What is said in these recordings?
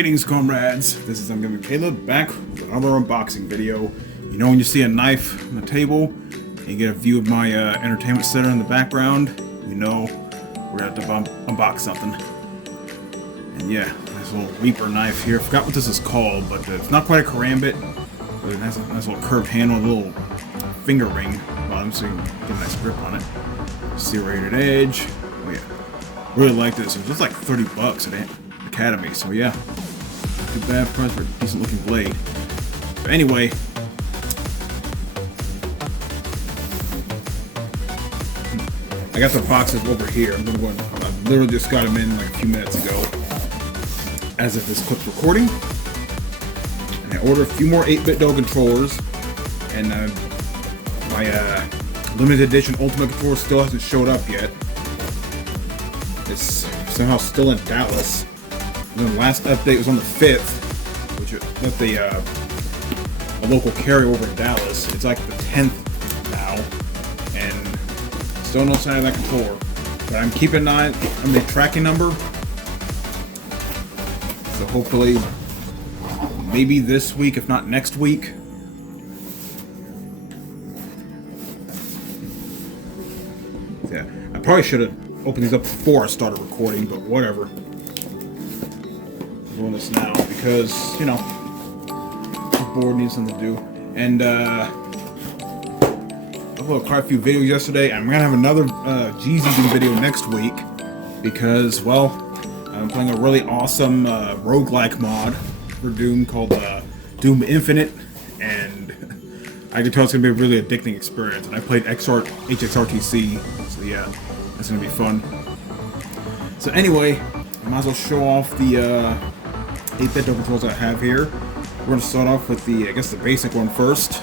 Greetings, comrades. This is I'm Caleb back with another unboxing video. You know when you see a knife on the table and you get a view of my entertainment center in the background, you know we're at to unbox something. And yeah, this little Reaper knife here. I forgot what this is called, but it's not quite a karambit, but it has a nice little curved handle, a little finger ring bottom, so you can get a nice grip on it. Serrated edge. Oh yeah, really like this. It was just like 30 bucks at Academy, so yeah, not too bad price for a decent looking blade. But anyway, I got the boxes over here. I literally just got them in like a few minutes ago, as if this clip's recording. And I ordered a few more 8BitDo controllers, and my limited edition Ultimate controller still hasn't showed up yet. It's somehow still in Dallas. And the last update was on the 5th, which left a local carrier over in Dallas. It's like the 10th now, and still no sign of that controller. But I'm keeping an eye on the tracking number, so hopefully, maybe this week, if not next week. Yeah, I probably should have opened these up before I started recording, but whatever. Doing this now because, you know, the board needs something to do. And I uploaded quite a few videos yesterday. I'm gonna have another GZ video next week because, well, I'm playing a really awesome roguelike mod for Doom called Doom Infinite, and I can tell it's gonna be a really addicting experience. And I played HXRTC, so yeah, that's gonna be fun. So anyway, I might as well show off the 8BitDo controls I have here. We're going to start off with the, I guess, the basic one first.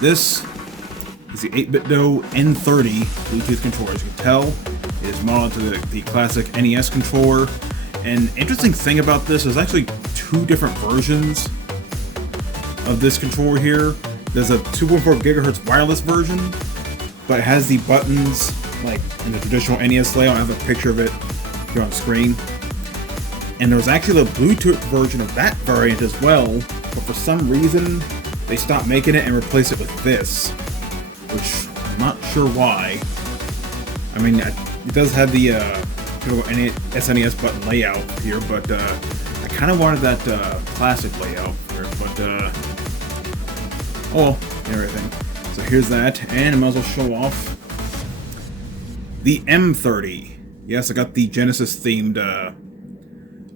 This is the 8BitDo N30 Bluetooth controller. As you can tell, it is modeled to the classic NES controller. And interesting thing about this is actually two different versions of this controller here. There's a 2.4 gigahertz wireless version, but it has the buttons like in the traditional NES layout. I have a picture of it here on screen. And there was actually a Bluetooth version of that variant as well, but for some reason they stopped making it and replaced it with this, which I'm not sure why. I mean, it does have the SNES button layout here, but I kind of wanted that classic layout here, but oh, everything. So here's that, and I might as well show off the M30. Yes, I got the Genesis themed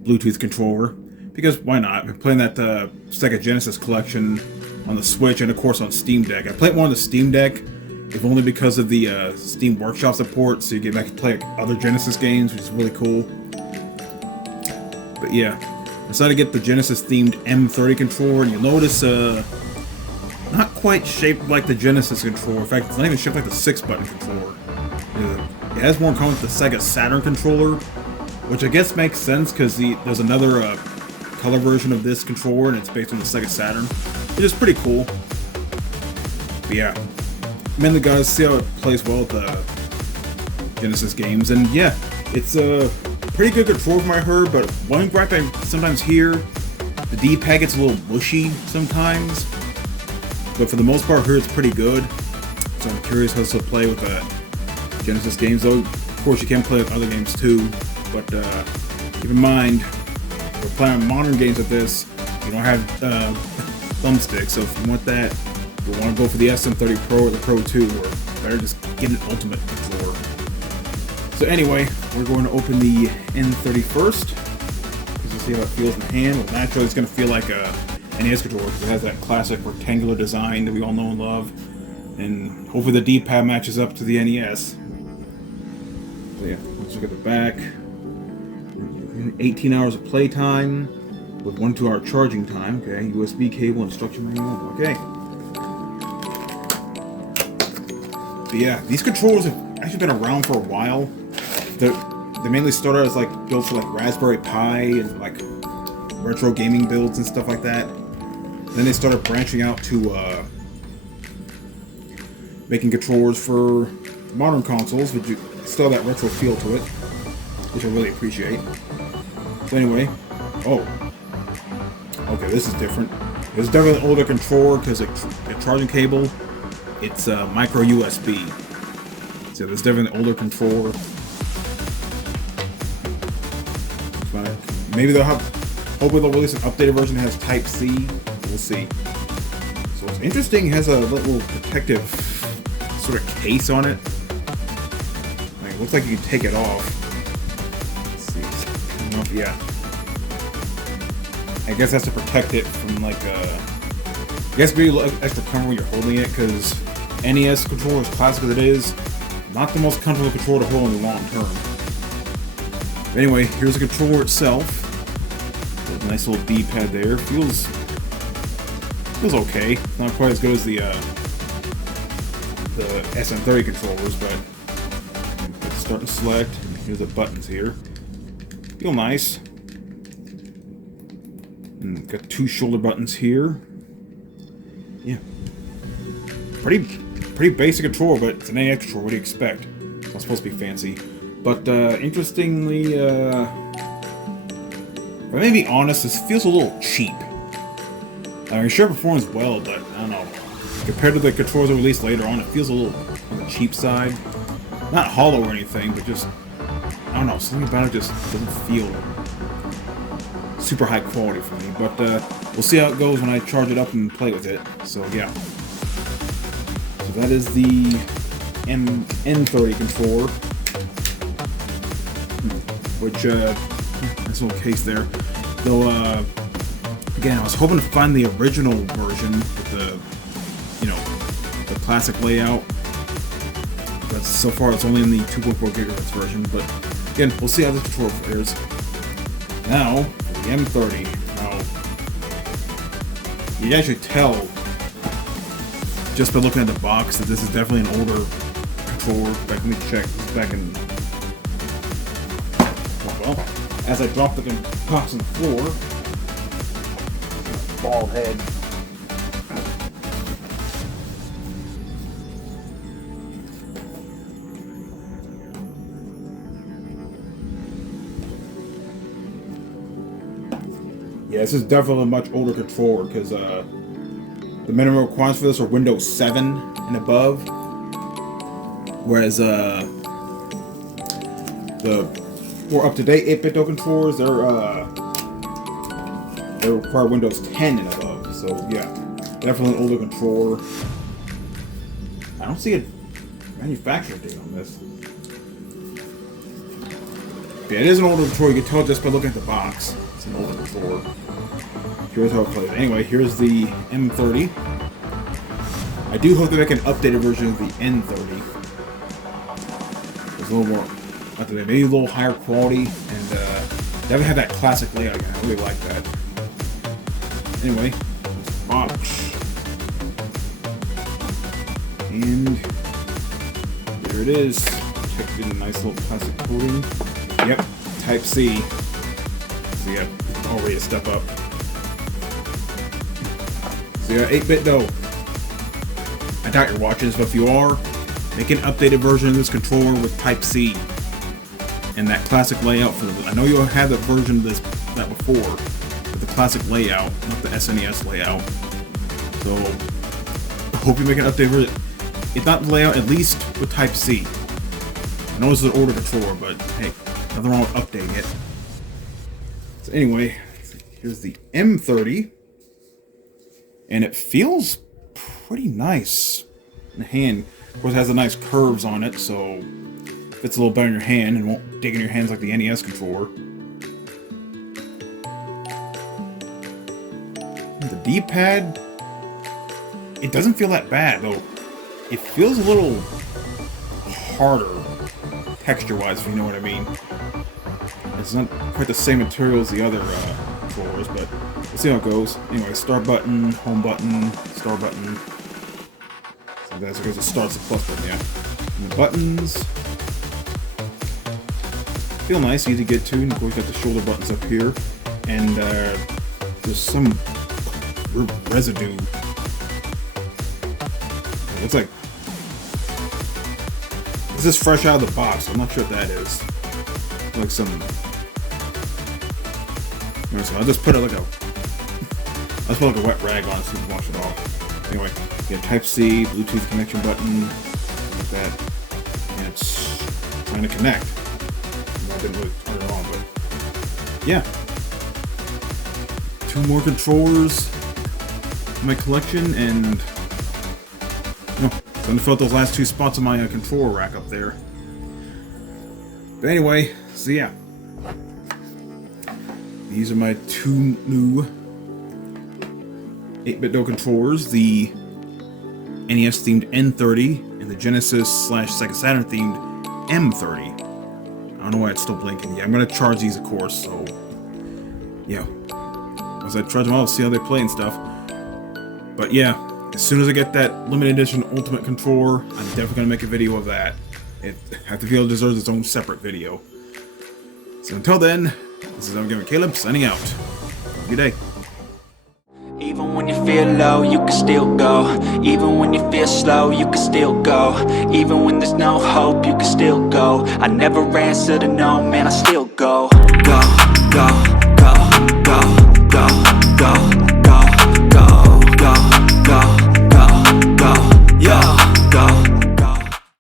Bluetooth controller, because why not? I've been playing that Sega Genesis collection on the Switch and of course on Steam Deck. I played more on the Steam Deck, if only because of the Steam Workshop support, so you get back to play other Genesis games, which is really cool. But yeah, I decided to get the Genesis themed M30 controller, and you'll notice not quite shaped like the Genesis controller. In fact, it's not even shaped like the 6-button controller. It has more in common with the Sega Saturn controller, which I guess makes sense because there's another color version of this controller, and it's based on the Sega Saturn, which is pretty cool. But yeah, mainly guys, see how it plays well with the Genesis games, and yeah, it's a pretty good controller from what I heard. But one gripe I sometimes hear, the D-pad gets a little mushy sometimes, but for the most part, I heard it's pretty good. So I'm curious how this will play with the Genesis games. Though, of course, you can play with other games too. But keep in mind, we're playing modern games with this. You don't have thumbsticks, so if you want that, you want to go for the SM30 Pro or the Pro 2, or better just get an Ultimate controller. So anyway, we're going to open the N30 first, just to see how it feels in the hand. Well, naturally, it's going to feel like a NES controller because it has that classic rectangular design that we all know and love, and hopefully the D-pad matches up to the NES. So yeah, let's look at the back. 18 hours of playtime with 1 2-hour charging time. Okay, USB cable, instruction manual. Okay. But yeah, these controllers have actually been around for a while. They mainly started as like built for like Raspberry Pi and like retro gaming builds and stuff like that. Then they started branching out to making controllers for modern consoles, which still have that retro feel to it, which I really appreciate. So anyway, oh, Okay, this is different. It's definitely an older controller because the charging cable, it's micro USB. So this is definitely an older controller. Maybe they'll have, hopefully they'll release an updated version that has Type C. We'll see. So it's interesting. It has a little protective sort of case on it. Like, it looks like you can take it off. Let's see. Yeah. I guess that's to protect it from like I guess be a little extra comfort when you're holding it, because NES controller, as classic as it is, not the most comfortable controller to hold in the long term. But anyway, here's the controller itself. A nice little D-pad there. Feels okay. Not quite as good as the SM30 controllers, but start and select. Here's the buttons here. Feel nice. And got 2 shoulder buttons here. Yeah. Pretty basic controller, but it's an NES controller. What do you expect? It's not supposed to be fancy. But interestingly, if I may be honest, this feels a little cheap. I mean, sure, it performs well, but I don't know. Compared to the controllers that were released later on, it feels a little on the cheap side. Not hollow or anything, but just, I don't know, something about it just doesn't feel super high quality for me. But we'll see how it goes when I charge it up and play with it. So yeah. So that is the N30 controller. Which, nice little case there. Though, again, I was hoping to find the original version with the, the classic layout. But so far, it's only in the 2.4 GHz version. But again, we'll see how this controller fares. Now, the M30. Now, you can actually tell just by looking at the box that this is definitely an older controller. Let me check. This is back in. Well, as I drop the box on the floor, bald head. Yeah, this is definitely a much older controller because the minimum requirements for this are Windows 7 and above, whereas the more up-to-date 8BitDo controllers, they require Windows 10 and above. So yeah, definitely an older controller. I don't see a manufacturer date on this. Yeah, it is an older controller. You can tell just by looking at the box. It's an older controller. Here's how it plays. Anyway, here's the M30. I do hope they make an updated version of the N30. There's a little more. Maybe a little higher quality, and definitely have that classic layout again. I really like that. Anyway, this box. And there it is. Protected in a nice little plastic coating. Yep, Type C. So yeah, all ready to step up. So yeah, 8BitDo. I doubt you're watching this, but if you are, make an updated version of this controller with Type C. And that classic layout for the. I know you'll have that version of that before, with the classic layout, not the SNES layout. So I hope you make an update version. If not the layout, at least with Type C. I know this is an older controller, but hey, nothing wrong with updating it. So anyway, here's the M30, and it feels pretty nice in the hand. Of course, it has the nice curves on it, so fits a little better in your hand and won't dig in your hands like the NES controller. The D-pad, it doesn't feel that bad, though. It feels a little harder, texture-wise, if you know what I mean. It's not quite the same material as the other controllers, but we'll see how it goes. Anyway, start button, home button, star button. So that's because it starts the plus button, yeah. And the buttons feel nice, easy to get to. And of course, got the shoulder buttons up here, and there's some residue. It looks like this is fresh out of the box. I'm not sure what that is. Like some. So I'll just put it like Let's put like a wet rag on it so we can wash it off. Anyway, you have Type-C, Bluetooth connection button, like that. And it's trying to connect. I didn't really turn it on, but yeah. 2 more controllers in my collection, and I'm gonna fill out those last 2 spots on my controller rack up there. But anyway, so yeah. These are my 2 new 8BitDo controllers, the NES-themed N30 and the Genesis/Sega Saturn-themed M30. I don't know why it's still blinking. Yeah, I'm gonna charge these, of course, so yeah. As I charge them out, I'll see how they play and stuff. But yeah, as soon as I get that limited edition Ultimate controller, I'm definitely gonna make a video of that. I feel it deserves its own separate video. So until then, this is I'm Caleb signing out. Have a good day. Even when you feel low, you can still go. Even when you feel slow, you can still go. Even when there's no hope, you can still go. I never answer to no, man, I still go. Go, go.